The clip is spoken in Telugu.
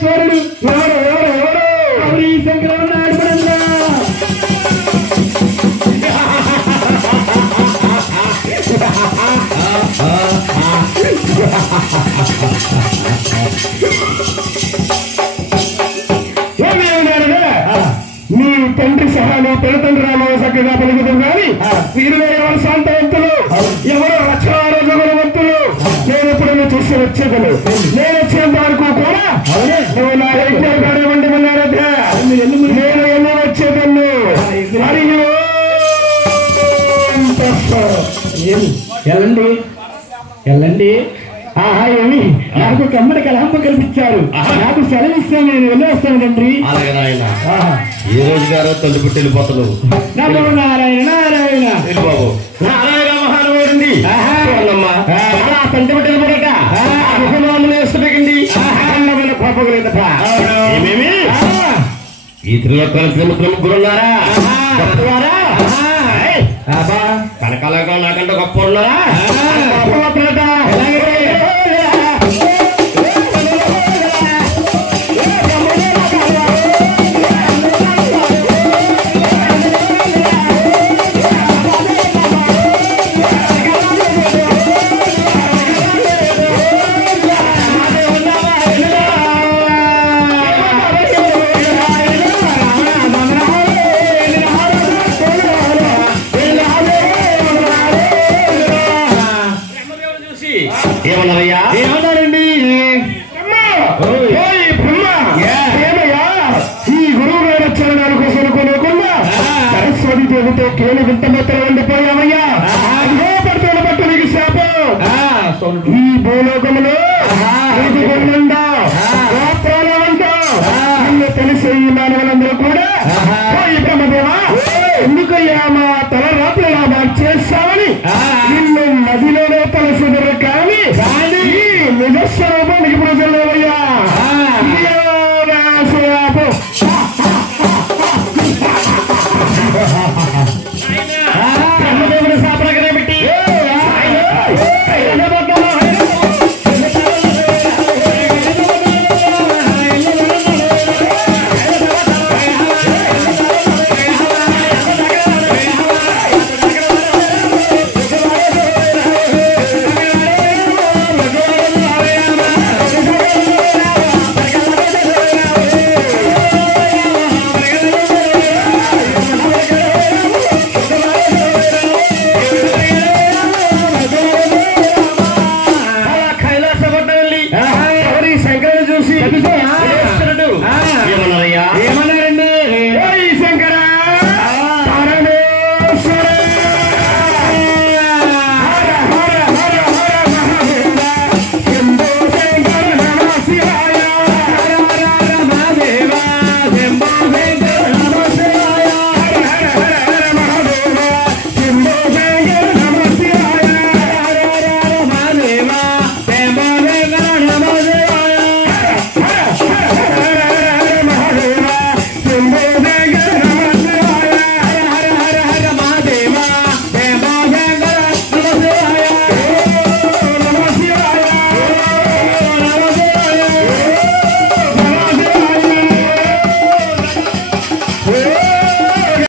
పరమేశ్వరుడు ఎవరు ఈ సంక్రమణ ఆడపడంగా మీ తండ్రి సహా నీ పెడతండ్రి రామవ చక్కగా పలుకుతాం కానీ వీరులే ఎవరు శాంతవంతులు ఎవరు రక్షణారోగ్యవంతులు నేను ఎప్పుడైనా చూసి వచ్చేదను నేను వచ్చేంత వరకు కూడా నువ్వు నా యజ్ఞం కానివ్వండి నేను ఎన్నో వచ్చేదన్ను మరియు వెళ్ళండి వెళ్ళండి ఏమి నాకు కమ్మడి కలహంప కల్పించారు నాకు సెలవిస్తే నేను వెళ్ళేస్తాను తండ్రి ఏ రోజు గారో తల్లి పుట్టి వెళ్ళిపోతున్నావు నమో నారాయణ నారాయణ బాబు నారాయణ మహానుభావుడి తండ్రి పుట్టి వెళ్ళిపోక వేస్తుండకండి కోపలేదట ఏమేమి ఈ త్రిలోకాల ప్రముఖులున్నారా గొప్పవారా కనకాలంగా నాకంటే గొప్ప ఉన్నారా ఏమన్నారయ్యా ఏమన్నారండి ఈ గురువు గారు వచ్చారు దాని కోసం అనుకోలేకుండా సరస్వతి దేవితో కేలి వింట మాత్రం